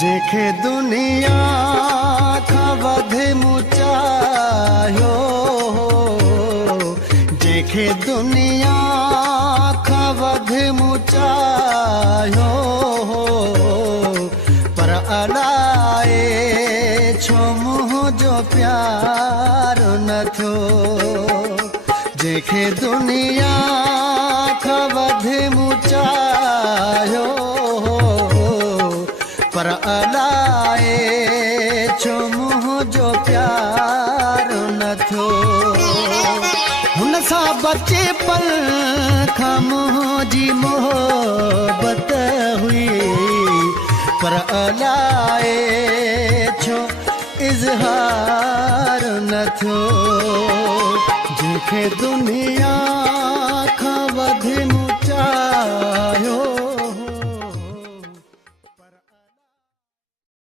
जेखे दुनिया खां वधे मुचायो, जेखे दुनिया खां वधे मुचायो, पर अलाए छो मुंहिंजो प्यार न थियो। जेखे दुनिया खां वधे मुचायो, पर अलाए छो मुंहिंजो प्यार न थियो। हुन सां बचपन खां मुंहिंजी मोहबत हुई, पर अलाए छो इज़हार न थियो। जेखे दुनिया खां वधे